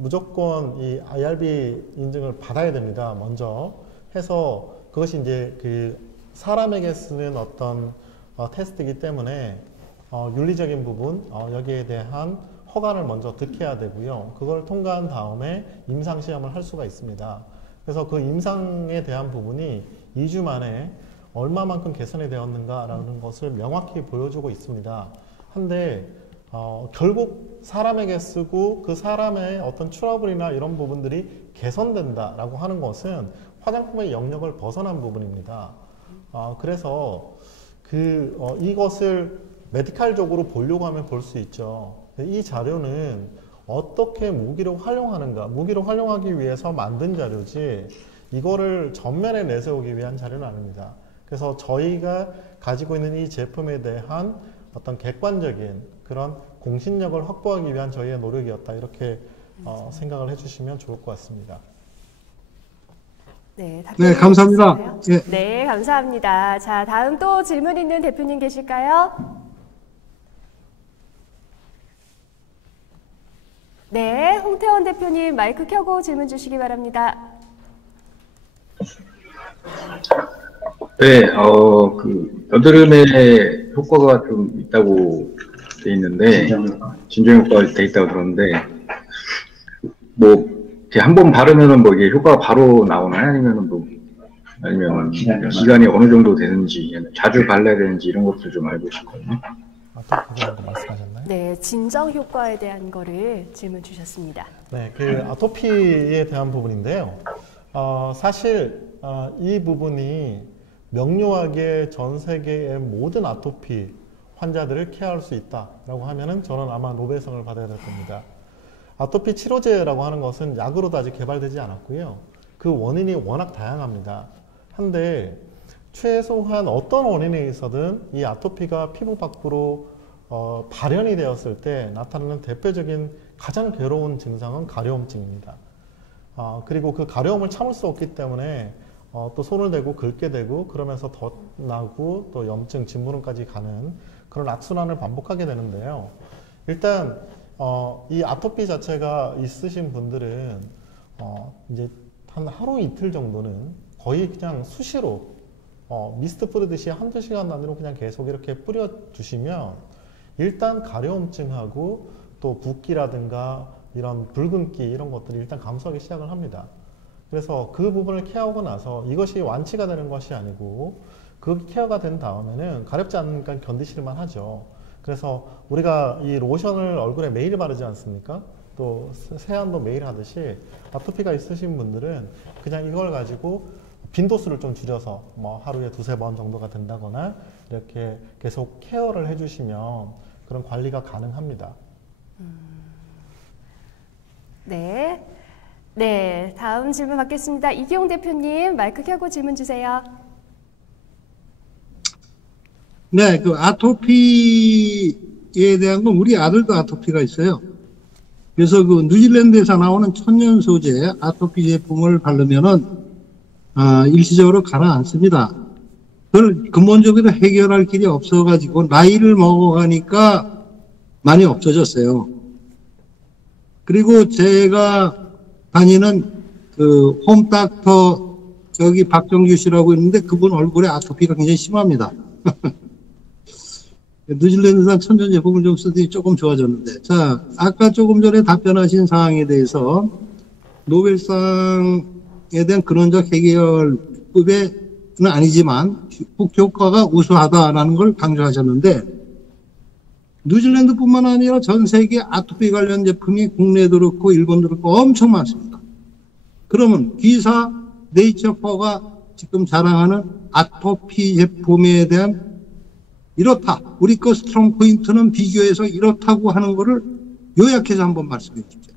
무조건 이 IRB 인증을 받아야 됩니다. 먼저 해서 그것이 이제 그 사람에게 쓰는 어떤 테스트이기 때문에 윤리적인 부분 여기에 대한 허가를 먼저 득해야 되고요. 그걸 통과한 다음에 임상시험을 할 수가 있습니다. 그래서 그 임상에 대한 부분이 2주 만에 얼마만큼 개선이 되었는가라는 것을 명확히 보여주고 있습니다. 한데 결국 사람에게 쓰고 그 사람의 어떤 트러블이나 이런 부분들이 개선된다라고 하는 것은 화장품의 영역을 벗어난 부분입니다. 그래서 이것을 메디칼적으로 보려고 하면 볼 수 있죠. 이 자료는 어떻게 무기로 활용하는가, 무기로 활용하기 위해서 만든 자료지 이거를 전면에 내세우기 위한 자료는 아닙니다. 그래서 저희가 가지고 있는 이 제품에 대한 어떤 객관적인 그런 공신력을 확보하기 위한 저희의 노력이었다, 이렇게 생각을 해주시면 좋을 것 같습니다. 네, 네, 감사합니다. 네. 네, 감사합니다. 자, 다음 또 질문 있는 대표님 계실까요? 네, 홍태원 대표님 마이크 켜고 질문 주시기 바랍니다. 네, 여드름에 효과가 좀 있다고 돼 있는데, 진정 효과가 돼 있다고 들었는데, 한 번 바르면은 이게 효과가 바로 나오나요? 아니면 기간이 어느 정도 되는지, 자주 발라야 되는지 이런 것들 좀 알고 싶거든요. 말씀하셨나요? 네, 진정 효과에 대한 거를 질문 주셨습니다. 네, 그 아토피에 대한 부분인데요. 사실 이 부분이 명료하게 전 세계의 모든 아토피 환자들을 케어할 수 있다라고 하면은 저는 아마 노벨상을 받아야 될 겁니다. 아토피 치료제라고 하는 것은 약으로도 아직 개발되지 않았고요. 그 원인이 워낙 다양합니다. 한데 최소한 어떤 원인에 있어든 이 아토피가 피부 밖으로 발현이 되었을 때 나타나는 대표적인 가장 괴로운 증상은 가려움증입니다. 그리고 그 가려움을 참을 수 없기 때문에 또 손을 대고 긁게 되고 그러면서 덧 나고 또 염증, 진무름까지 가는 그런 악순환을 반복하게 되는데요. 일단 이 아토피 자체가 있으신 분들은 이제 한 하루 이틀 정도는 거의 그냥 수시로 미스트 뿌리듯이 한두 시간 단위로 그냥 계속 이렇게 뿌려주시면 일단 가려움증하고 또 붓기라든가 이런 붉은기 이런 것들이 일단 감소하기 시작을 합니다. 그래서 그 부분을 케어하고 나서 이것이 완치가 되는 것이 아니고 그 케어가 된 다음에는 가렵지 않으니까 견디실만 하죠. 그래서 우리가 이 로션을 얼굴에 매일 바르지 않습니까? 또 세안도 매일 하듯이 아토피가 있으신 분들은 그냥 이걸 가지고 빈도수를 좀 줄여서 하루에 2-3번 정도가 된다거나 이렇게 계속 케어를 해주시면 그런 관리가 가능합니다. 네. 네, 다음 질문 받겠습니다. 이기용 대표님 마이크 켜고 질문 주세요. 네, 그 아토피에 대한 건 우리 아들도 아토피가 있어요. 그래서 그 뉴질랜드에서 나오는 천연 소재 아토피 제품을 바르면은 일시적으로 가라앉습니다. 그걸 근본적으로 해결할 길이 없어가지고 나이를 먹어가니까 많이 없어졌어요. 그리고 제가 다니는 그 홈닥터 여기 박정규 씨라고 있는데 그분 얼굴에 아토피가 굉장히 심합니다. 뉴질랜드산 천연 제품을 좀 쓰더니 조금 좋아졌는데, 자, 아까 조금 전에 답변하신 사항에 대해서 노벨상에 대한 근원적 해결법에는 아니지만 효과가 우수하다라는 걸 강조하셨는데, 뉴질랜드뿐만 아니라 전 세계 아토피 관련 제품이 국내도 그렇고 일본도 그렇고 엄청 많습니다. 그러면 기사 네이처4가 지금 자랑하는 아토피 제품에 대한 이렇다, 우리 거 스트롱 포인트는 비교해서 이렇다고 하는 거를 요약해서 한번 말씀해 주십시오.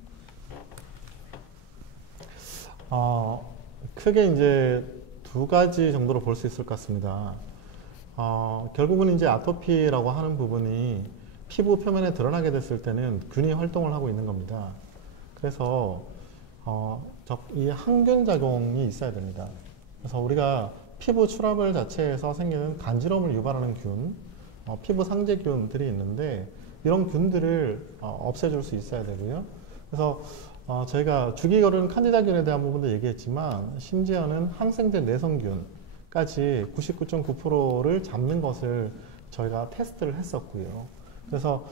크게 이제 두 가지 정도로 볼 수 있을 것 같습니다. 결국은 이제 아토피라고 하는 부분이 피부 표면에 드러나게 됐을 때는 균이 활동을 하고 있는 겁니다. 그래서 이 항균 작용이 있어야 됩니다. 그래서 우리가 피부 출합을 자체에서 생기는 간지러움을 유발하는 균, 피부 상재균들이 있는데 이런 균들을 없애줄 수 있어야 되고요. 그래서 저희가 주기거른 칸디다균에 대한 부분도 얘기했지만 심지어는 항생제 내성균까지 99.9%를 잡는 것을 저희가 테스트를 했었고요. 그래서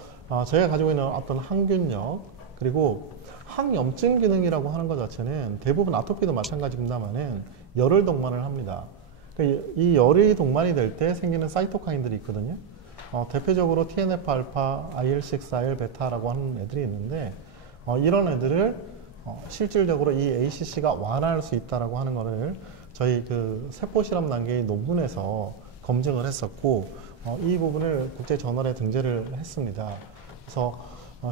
저희가 가지고 있는 어떤 항균력 그리고 항염증 기능이라고 하는 것 자체는 대부분 아토피도 마찬가지입니다만은 열을 동반을 합니다. 그러니까 이 열이 동반이 될 때 생기는 사이토카인들이 있거든요. 대표적으로 TNF-알파, IL-6, IL-베타라고 하는 애들이 있는데 이런 애들을 실질적으로 이 ACC가 완화할 수 있다라고 하는 것을 저희 그 세포 실험 단계의 논문에서 검증을 했었고 이 부분을 국제 저널에 등재를 했습니다. 그래서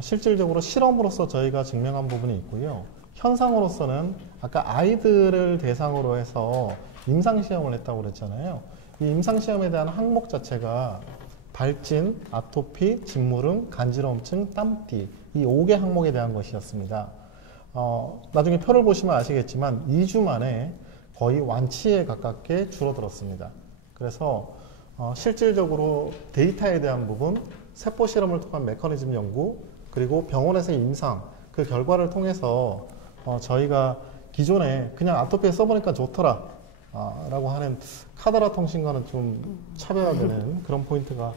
실질적으로 실험으로서 저희가 증명한 부분이 있고요. 현상으로서는 아까 아이들을 대상으로 해서 임상시험을 했다고 그랬잖아요. 이 임상시험에 대한 항목 자체가 발진, 아토피, 진무름, 간지러움증, 땀띠 이 5개 항목에 대한 것이었습니다. 나중에 표를 보시면 아시겠지만 2주 만에 거의 완치에 가깝게 줄어들었습니다. 그래서 실질적으로 데이터에 대한 부분, 세포 실험을 통한 메커니즘 연구, 그리고 병원에서의 임상, 그 결과를 통해서 저희가 기존에 그냥 아토피에 써보니까 좋더라 라고 하는 카더라 통신과는 좀 차별화되는 그런 포인트가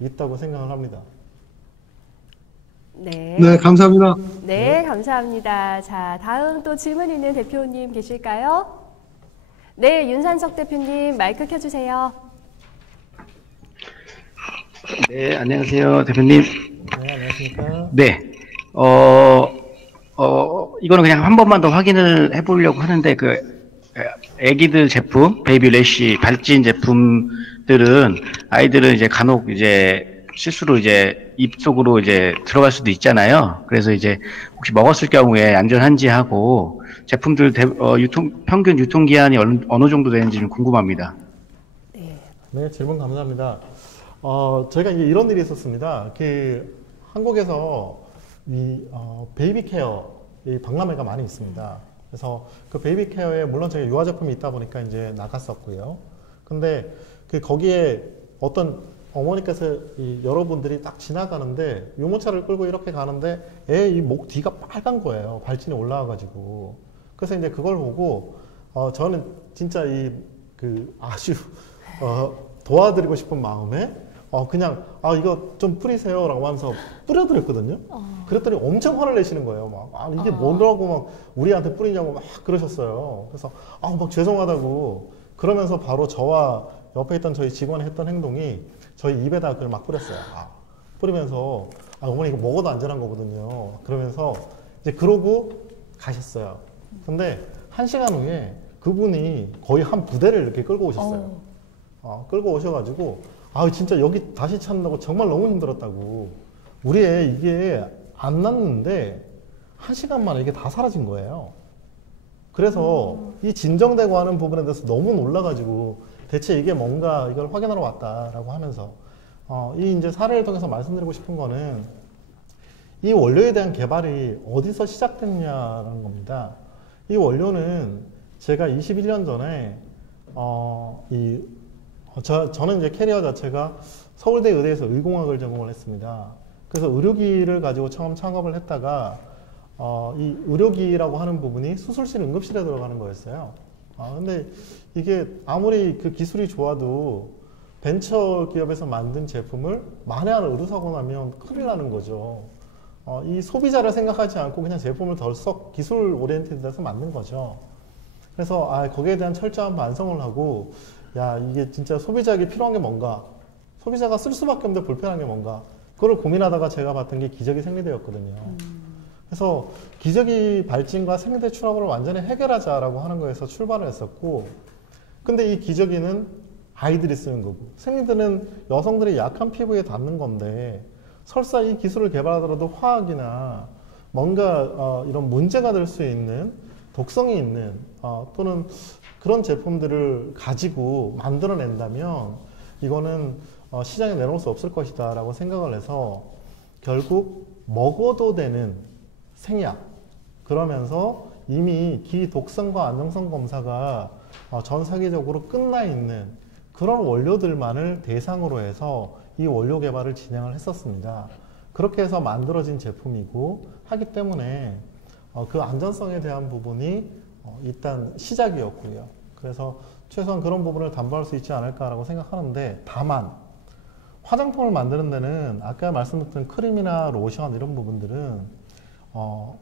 있다고 생각을 합니다. 네. 네, 감사합니다. 네, 감사합니다. 자, 다음 또 질문 있는 대표님 계실까요? 네, 윤산석 대표님 마이크 켜주세요. 네, 안녕하세요, 대표님. 네, 안녕하십니까. 네, 이거는 그냥 한 번만 더 확인을 해보려고 하는데, 애기들 제품, 베이비 래쉬, 발진 제품들은, 아이들은 이제 간혹 이제 실수로 이제 입 속으로 이제 들어갈 수도 있잖아요. 그래서 이제 혹시 먹었을 경우에 안전한지 하고, 제품들 평균 유통기한이 어느 정도 되는지 좀 궁금합니다. 네, 질문 감사합니다. 저희가 이제 이런 일이 있었습니다. 한국에서 베이비 케어 박람회가 많이 있습니다. 그래서 그 베이비 케어에 물론 저희 유아 제품이 있다 보니까 이제 나갔었고요. 근데 거기에 어떤 어머니께서 여러분들이 딱 지나가는데 유모차를 끌고 이렇게 가는데 애 이 목 뒤가 빨간 거예요. 발진이 올라와가지고. 그래서 이제 그걸 보고 저는 진짜 아주 도와드리고 싶은 마음에 그냥 이거 좀 뿌리세요 라고 하면서 뿌려드렸거든요. 그랬더니 엄청 화를 내시는 거예요. 막 이게 뭐라고 막 우리한테 뿌리냐고 막 그러셨어요. 그래서 막 죄송하다고 그러면서 바로 저와 옆에 있던 저희 직원이 했던 행동이 저희 입에다 그걸 막 뿌렸어요. 뿌리면서 어머니 이거 먹어도 안전한 거거든요. 그러면서 이제 그러고 가셨어요. 근데 1시간 후에 그분이 거의 한 부대를 이렇게 끌고 오셨어요. 끌고 오셔가지고 진짜 여기 다시 찾는다고 정말 너무 힘들었다고. 우리 애 이게 안 났는데 1시간 만에 이게 다 사라진 거예요. 그래서 이 진정되고 하는 부분에 대해서 너무 놀라가지고 대체 이게 뭔가 이걸 확인하러 왔다라고 하면서 이 이제 사례를 통해서 말씀드리고 싶은 거는 이 원료에 대한 개발이 어디서 시작됐냐라는 겁니다. 이 원료는 제가 21년 전에 저는 이제 캐리어 자체가 서울대 의대에서 의공학을 전공을 했습니다. 그래서 의료기를 가지고 처음 창업을 했다가 이 의료기라고 하는 부분이 수술실 응급실에 들어가는 거였어요. 근데 이게 아무리 그 기술이 좋아도 벤처 기업에서 만든 제품을 만에 하나 의료사고 나면 큰일 나는 거죠. 이 소비자를 생각하지 않고 그냥 제품을 덜썩 기술 오리엔티드해서 만든 거죠. 그래서 거기에 대한 철저한 반성을 하고 이게 진짜 소비자에게 필요한 게 뭔가, 소비자가 쓸 수밖에 없는데 불편한 게 뭔가, 그걸 고민하다가 제가 봤던 게 기저귀 생리대였거든요. 그래서 기저귀 발진과 생리대 출합을 완전히 해결하자라고 하는 거에서 출발을 했었고, 근데 이 기저귀는 아이들이 쓰는 거고, 생리대는 여성들이 약한 피부에 닿는 건데 설사 이 기술을 개발하더라도 화학이나 뭔가 이런 문제가 될 수 있는 독성이 있는 또는 그런 제품들을 가지고 만들어낸다면 이거는 시장에 내놓을 수 없을 것이다 라고 생각을 해서 결국 먹어도 되는 생약, 그러면서 이미 기독성과 안정성 검사가 전 세계적으로 끝나 있는 그런 원료들만을 대상으로 해서 이 원료 개발을 진행을 했었습니다. 그렇게 해서 만들어진 제품이고 하기 때문에 그 안전성에 대한 부분이 일단 시작이었고요. 그래서 최소한 그런 부분을 담보할 수 있지 않을까라고 생각하는데, 다만 화장품을 만드는 데는 아까 말씀드린 크림이나 로션 이런 부분들은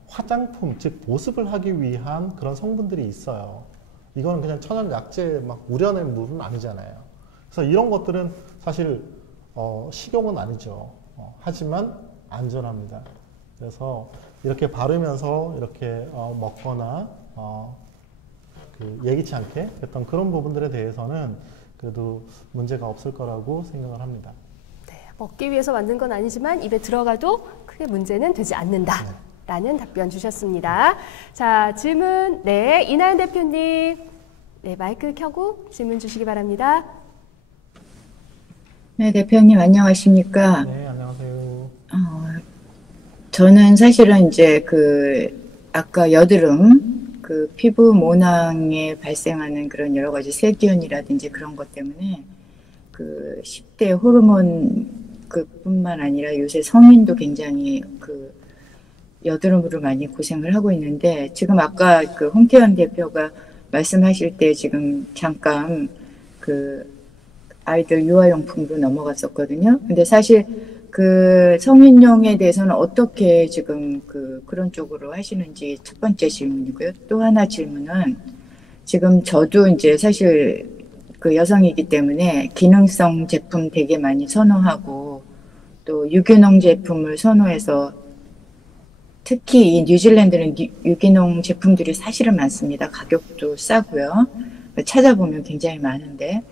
화장품, 즉 보습을 하기 위한 그런 성분들이 있어요. 이거는 그냥 천연 약재 막 우려낸 물은 아니잖아요. 그래서 이런 것들은 사실 식용은 아니죠. 하지만 안전합니다. 그래서 이렇게 바르면서 이렇게 먹거나 예기치 않게 했던 그런 부분들에 대해서는 그래도 문제가 없을 거라고 생각을 합니다. 네, 먹기 위해서 만든 건 아니지만 입에 들어가도 크게 문제는 되지 않는다. 네. 라는 답변 주셨습니다. 자, 질문, 네, 이나연 대표님. 네, 마이크 켜고 질문 주시기 바랍니다. 네, 대표님 안녕하십니까? 네, 안녕하세요. 저는 사실은 이제 아까 여드름, 피부 모낭에 발생하는 그런 여러 가지 세균이라든지 그런 것 때문에 10대 호르몬 뿐만 아니라 요새 성인도 굉장히 여드름으로 많이 고생을 하고 있는데, 지금 아까 홍태현 대표가 말씀하실 때 지금 잠깐 아이들 유아용품으로 넘어갔었거든요. 근데 사실 성인용에 대해서는 어떻게 지금 그런 쪽으로 하시는지 첫 번째 질문이고요. 또 하나 질문은, 지금 저도 이제 사실 여성이기 때문에 기능성 제품 되게 많이 선호하고 또 유기농 제품을 선호해서, 특히 이 뉴질랜드는 유기농 제품들이 사실은 많습니다. 가격도 싸고요. 찾아보면 굉장히 많은데,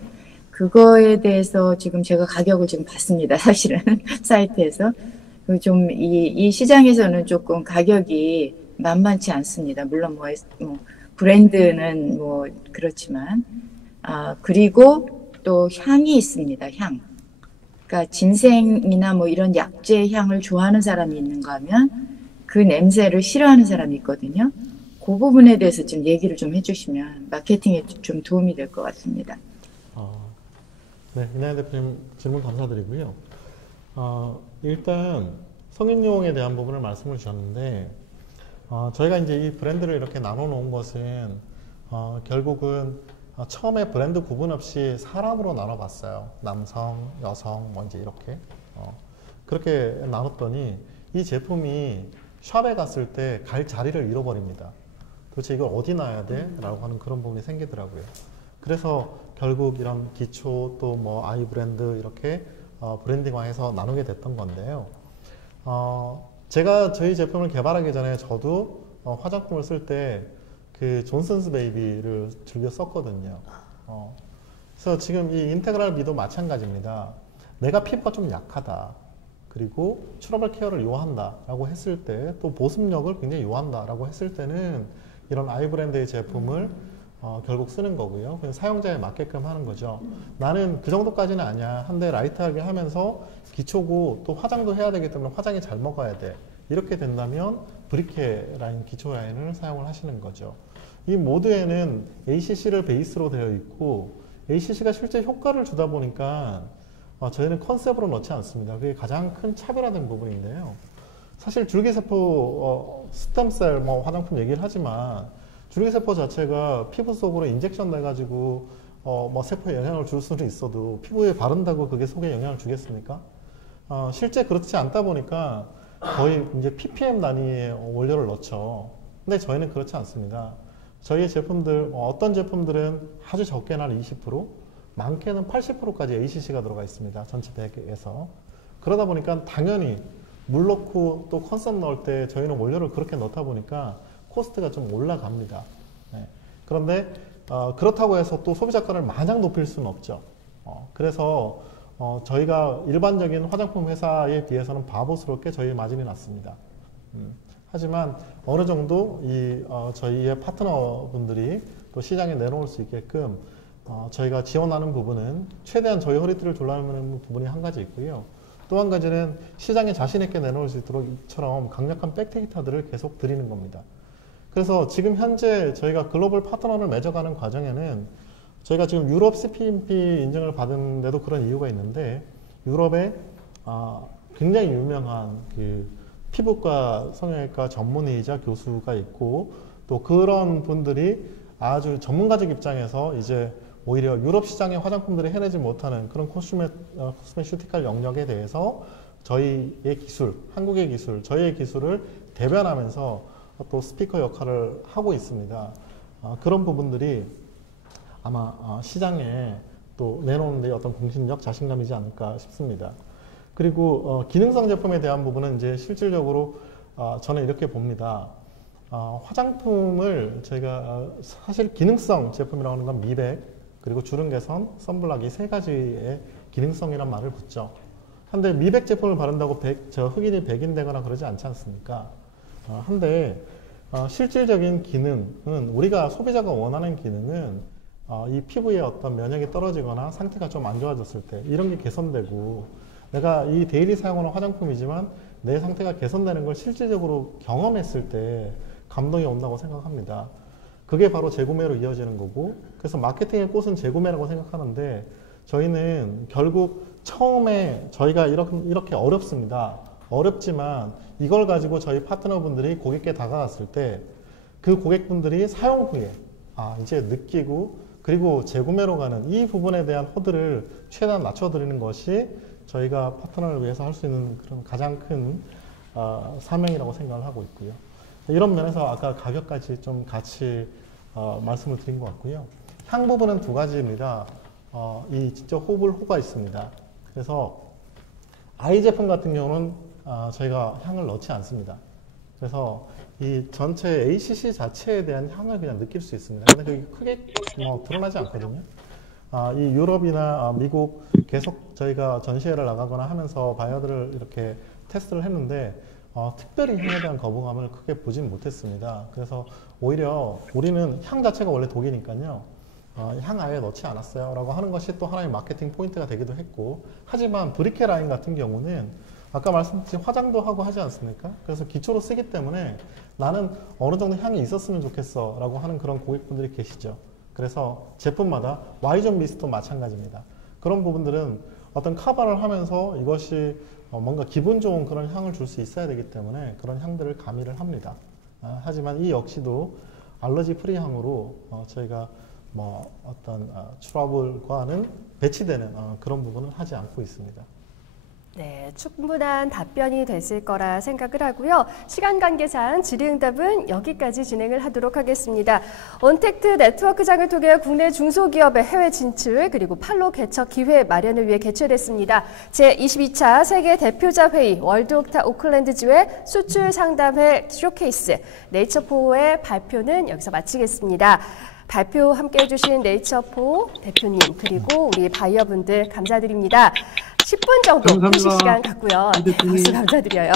그거에 대해서 지금 제가 가격을 지금 봤습니다. 사실은 사이트에서. 좀 이 시장에서는 조금 가격이 만만치 않습니다. 물론 브랜드는 그렇지만. 그리고 또 향이 있습니다. 향. 그러니까 진생이나 이런 약재 향을 좋아하는 사람이 있는가 하면 그 냄새를 싫어하는 사람이 있거든요. 그 부분에 대해서 좀 얘기를 좀 해주시면 마케팅에 좀 도움이 될 것 같습니다. 네, 이나연 대표님 질문 감사드리고요. 일단 성인용에 대한 부분을 말씀을 주셨는데, 저희가 이제 이 브랜드를 이렇게 나눠 놓은 것은 결국은 처음에 브랜드 구분 없이 사람으로 나눠봤어요. 남성, 여성, 이제 이렇게 그렇게 나눴더니 이 제품이 샵에 갔을 때 갈 자리를 잃어버립니다. 도대체 이걸 어디 놔야 돼? 라고 하는 그런 부분이 생기더라고요. 그래서 결국 이런 기초 또 아이 브랜드 이렇게 브랜딩화해서 나누게 됐던 건데요. 제가 저희 제품을 개발하기 전에 저도 화장품을 쓸 때 존슨스 베이비를 즐겨 썼거든요. 그래서 지금 이 인테그랄 B도 마찬가지입니다. 내가 피부가 좀 약하다. 그리고 트러블 케어를 요한다 라고 했을 때, 또 보습력을 굉장히 요한다 라고 했을 때는 이런 아이 브랜드의 제품을 결국 쓰는 거고요. 그냥 사용자에 맞게끔 하는 거죠. 나는 그 정도까지는 아니야. 한데 라이트하게 하면서 기초고 또 화장도 해야 되기 때문에 화장이 잘 먹어야 돼. 이렇게 된다면 브리케 라인, 기초 라인을 사용을 하시는 거죠. 이 모드에는 ACC를 베이스로 되어 있고, ACC가 실제 효과를 주다 보니까 저희는 컨셉으로 넣지 않습니다. 그게 가장 큰 차별화된 부분인데요. 사실 줄기세포, 스템셀 화장품 얘기를 하지만 줄기세포 자체가 피부 속으로 인젝션 돼가지고 세포에 영향을 줄 수는 있어도 피부에 바른다고 그게 속에 영향을 주겠습니까? 실제 그렇지 않다 보니까 거의 이제 ppm 단위의 원료를 넣죠. 근데 저희는 그렇지 않습니다. 저희의 제품들, 어떤 제품들은 아주 적게는 한 20%, 많게는 80%까지 ACC가 들어가 있습니다. 전체 100에서. 그러다 보니까 당연히 물 넣고 또 컨셉 넣을 때 저희는 원료를 그렇게 넣다 보니까 코스트가 좀 올라갑니다. 네. 그런데 그렇다고 해서 또 소비자가를 마냥 높일 수는 없죠. 그래서 저희가 일반적인 화장품 회사에 비해서는 바보스럽게 저희 마진이 낮습니다. 하지만 어느 정도 저희의 파트너분들이 또 시장에 내놓을 수 있게끔 저희가 지원하는 부분은 최대한 저희 허리띠를 졸라매는 부분이 한 가지 있고요. 또 한 가지는 시장에 자신 있게 내놓을 수 있도록 이처럼 강력한 백데이터들을 계속 드리는 겁니다. 그래서 지금 현재 저희가 글로벌 파트너를 맺어가는 과정에는 저희가 지금 유럽 CPMP 인증을 받은 데도 그런 이유가 있는데, 유럽에 굉장히 유명한 그 피부과 성형외과 전문의이자 교수가 있고, 또 그런 분들이 아주 전문가적 입장에서 이제 오히려 유럽 시장의 화장품들이 해내지 못하는 그런 코스메슈티컬 영역에 대해서 저희의 기술, 한국의 기술, 저희의 기술을 대변하면서 또 스피커 역할을 하고 있습니다. 그런 부분들이 아마 시장에 또 내놓는 데 어떤 공신력, 자신감이지 않을까 싶습니다. 그리고 기능성 제품에 대한 부분은 이제 실질적으로 저는 이렇게 봅니다. 화장품을 저희가 사실 기능성 제품이라고 하는 건 미백, 그리고 주름 개선, 선블락 이 세 가지의 기능성이란 말을 붙죠. 한데 미백 제품을 바른다고 흑인이 백인 되거나 그러지 않지 않습니까? 한데 실질적인 기능은, 우리가 소비자가 원하는 기능은 이 피부의 어떤 면역이 떨어지거나 상태가 좀 안 좋아졌을 때 이런 게 개선되고, 내가 이 데일리 사용하는 화장품이지만 내 상태가 개선되는 걸 실질적으로 경험했을 때 감동이 온다고 생각합니다. 그게 바로 재구매로 이어지는 거고, 그래서 마케팅의 꽃은 재구매라고 생각하는데, 저희는 결국 처음에 저희가 이렇게 어렵습니다. 어렵지만 이걸 가지고 저희 파트너분들이 고객께 다가갔을 때 그 고객분들이 사용 후에 이제 느끼고, 그리고 재구매로 가는 이 부분에 대한 허들을 최대한 낮춰드리는 것이 저희가 파트너를 위해서 할 수 있는 그런 가장 큰 사명이라고 생각을 하고 있고요. 이런 면에서 아까 가격까지 좀 같이 말씀을 드린 것 같고요. 향 부분은 두 가지입니다. 이 진짜 호불호가 있습니다. 그래서 아이 제품 같은 경우는 저희가 향을 넣지 않습니다. 그래서 이 전체 ACC 자체에 대한 향을 그냥 느낄 수 있습니다. 근데 그게 크게 드러나지 않거든요. 이 유럽이나 미국 계속 저희가 전시회를 나가거나 하면서 바이어들을 이렇게 테스트를 했는데 특별히 향에 대한 거부감을 크게 보진 못했습니다. 그래서 오히려 우리는 향 자체가 원래 독이니까요. 향 아예 넣지 않았어요 라고 하는 것이 또 하나의 마케팅 포인트가 되기도 했고, 하지만 브리케 라인 같은 경우는 아까 말씀드린 화장도 하고 하지 않습니까? 그래서 기초로 쓰기 때문에 나는 어느 정도 향이 있었으면 좋겠어 라고 하는 그런 고객분들이 계시죠. 그래서 제품마다 Y존 미스트도 마찬가지입니다. 그런 부분들은 어떤 커버를 하면서 이것이 뭔가 기분 좋은 그런 향을 줄 수 있어야 되기 때문에 그런 향들을 가미를 합니다. 하지만 이 역시도 알러지 프리 향으로 저희가 어떤 트러블과는 배치되는 그런 부분은 하지 않고 있습니다. 네, 충분한 답변이 됐을 거라 생각을 하고요. 시간 관계상 질의응답은 여기까지 진행을 하도록 하겠습니다. 언택트 네트워크장을 통해 국내 중소기업의 해외 진출, 그리고 판로 개척 기회 마련을 위해 개최됐습니다. 제22차 세계 대표자 회의 월드옥타 오클랜드주의 수출 상담회 쇼케이스 네이처포의 발표는 여기서 마치겠습니다. 발표 함께 해주신 네이처포 대표님, 그리고 우리 바이어분들 감사드립니다. 10분 정도 감사합니다. 휴식 시간 갖고요. 네, 박수 감사드려요.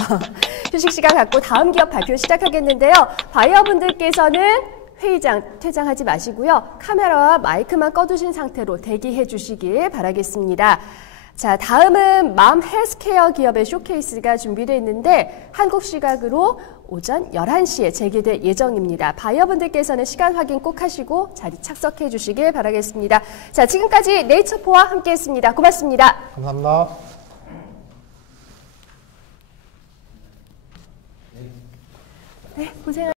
휴식 시간 갖고 다음 기업 발표 시작하겠는데요. 바이어분들께서는 회의장 퇴장하지 마시고요. 카메라와 마이크만 꺼두신 상태로 대기해 주시길 바라겠습니다. 자, 다음은 맘 헬스케어 기업의 쇼케이스가 준비되어 있는데 한국 시각으로 오전 11시에 재개될 예정입니다. 바이어분들께서는 시간 확인 꼭 하시고 자리 착석해 주시길 바라겠습니다. 자, 지금까지 네이처포와 함께했습니다. 고맙습니다. 감사합니다. 네, 고생